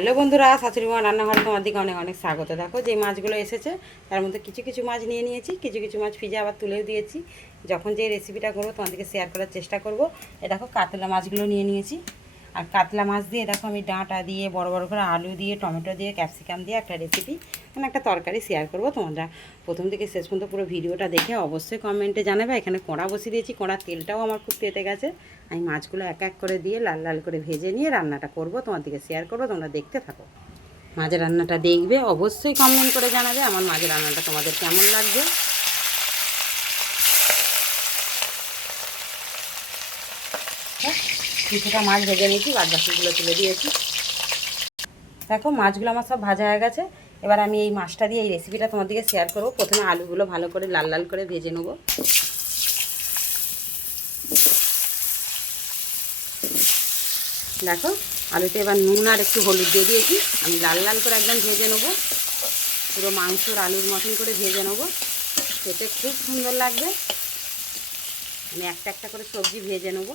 Hello বন্ধুরা, শাশুড়ি মা রান্নাঘরে তোমার দিকে অনেক অনেক স্বাগত। দেখো যে মাছগুলো এসেছে তার মধ্যে কিছু কিছু মাছ নিয়ে নিয়েছি, কিছু কিছু মাছ ফ্রিজে আবার তুলেও দিয়েছি। যখন যে রেসিপিটা করবো তোমাদেরকে শেয়ার করার চেষ্টা করব। এ দেখো কাতলা মাছগুলো নিয়ে নিয়েছি। আর কাতলা মাছ দিয়ে দেখো আমি ডাঁটা দিয়ে বড় বড় করে আলু দিয়ে টমেটো দিয়ে ক্যাপসিকাম দিয়ে একটা রেসিপি মানে একটা তরকারি শেয়ার করব। তোমরা প্রথম থেকে শেষ পর্যন্ত পুরো ভিডিওটা দেখে অবশ্যই কমেন্টে জানাবে। এখানে কড়া বসিয়ে দিয়েছি, কড়ার তেলটাও আমার খুব তেতে গেছে। আমি মাছগুলো এক এক করে দিয়ে লাল লাল করে ভেজে নিয়ে রান্নাটা করব, তোমার দিকে শেয়ার করবো। তোমরা দেখতে থাকো, মাছের রান্নাটা দেখবে, অবশ্যই কমেন্ট করে জানাবে আমার মাছের রান্নাটা তোমাদের কেমন লাগবে। কিছুটা মাছ ভেজে নিয়েছি, বাদ বাকিগুলো তুলে দিয়েছি। দেখো মাছগুলো আমার সব ভাজা হয়ে গেছে। এবার আমি এই মাছটা দিয়ে এই রেসিপিটা তোমার দিকে শেয়ার করবো। প্রথমে আলুগুলো ভালো করে লাল লাল করে ভেজে নেবো। দেখো আলুতে এবার নুন আর একটু হলুদ দিয়ে দিয়েছি। আমি লাল লাল করে একদম ভেজে নেবো, পুরো মাংসর আলুর মতন করে ভেজে নেবো, খেতে খুব সুন্দর লাগবে। আমি একটা একটা করে সবজি ভেজে নেবো।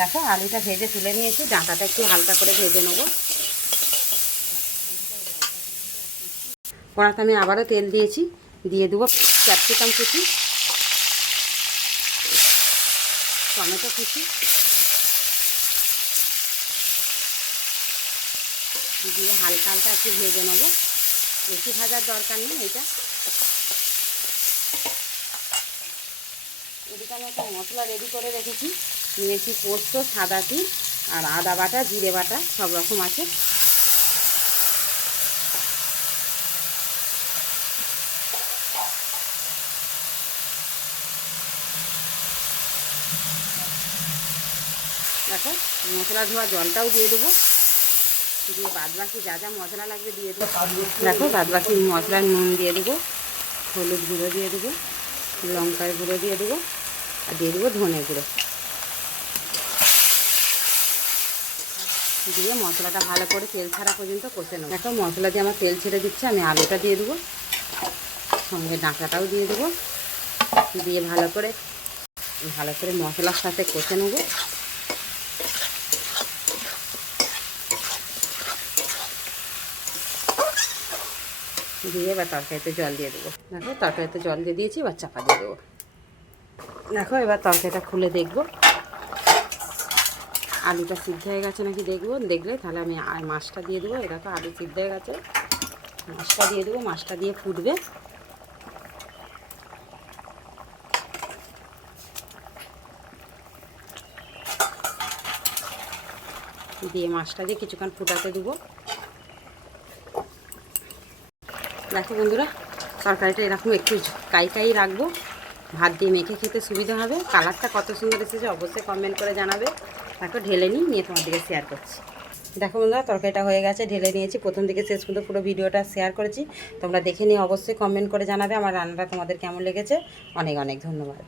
দেখো আলুটা ভেজে তুলে নিয়েছি, ডাঁটাটা একটু হালকা করে ভেজে নেবো। কড়াতে আমি আবারও তেল দিয়েছি, দিয়ে দেবো ক্যাপসিকাম কুচি, টমেটো কুচি, দিয়ে হালকা হালকা একটু ভেজে নেবো, বেশি ভাজার দরকার নেই। এটা এদিকে আমি একটা মশলা রেডি করে রেখেছি, নিয়েছি পোস্ত, সাদা তিল আর আদা বাটা, জিরে বাটা সব রকম আছে। দেখো মশলা ধোয়া জলটাও দিয়ে দেবো, দিয়ে বাদবাকি যা যা মশলা লাগবে দিয়ে দেবো। দেখো বাদবাকি মশলার নুন দিয়ে দেবো, হলুদ গুঁড়ো দিয়ে দেবো, লঙ্কার গুঁড়ো দিয়ে দেবো, আর দিয়ে দেবো ধনে গুঁড়ো। দিয়ে মশলাটা ভালো করে তেল ছাড়া পর্যন্ত কষে নেবো। দেখো মশলা দিয়ে আমার তেল ছেড়ে দিচ্ছে, আমি আলুটা দিয়ে দেবো, সঙ্গে ডাঁটাটাও দিয়ে দেবো, দিয়ে ভালো করে মশলার সাথে কষে নেবো। দিয়ে এবার তরকারিতে জল দিয়ে দেবো। দেখো তরকারিতে জল দিয়ে দিয়েছি, এবার চাপা দিয়ে দেবো। দেখো এবার তরকারিটা খুলে দেখবো আলুটা সিদ্ধ হয়ে গেছে নাকি দেখবো। দেখলে তাহলে আমি মাছটা দিয়ে দেবো। এটা তো আলু সিদ্ধ হয়ে গেছে, মাছটা দিয়ে দেবো। মাছটা দিয়ে ফুটবে, দিয়ে মাছটা দিয়ে কিছুক্ষণ ফুটাতে দেবো। দেখো বন্ধুরা তরকারিটা এরকম একটু কাই রাখবো, ভাত দিয়ে মেখে খেতে সুবিধা হবে। কালারটা কত সুন্দর এসেছে অবশ্যই কমেন্ট করে জানাবে। দেখো ঢেলে নিয়ে তোমার দিকে শেয়ার করছি। দেখো বন্ধুরা তরকারিটা হয়ে গেছে, ঢেলে নিয়েছি। প্রথম থেকে শেষ পর্যন্ত পুরো ভিডিওটা শেয়ার করেছি, তোমরা দেখে নিয়ে অবশ্যই কমেন্ট করে জানাবে আমার রান্নাটা তোমাদের কেমন লেগেছে। অনেক অনেক ধন্যবাদ।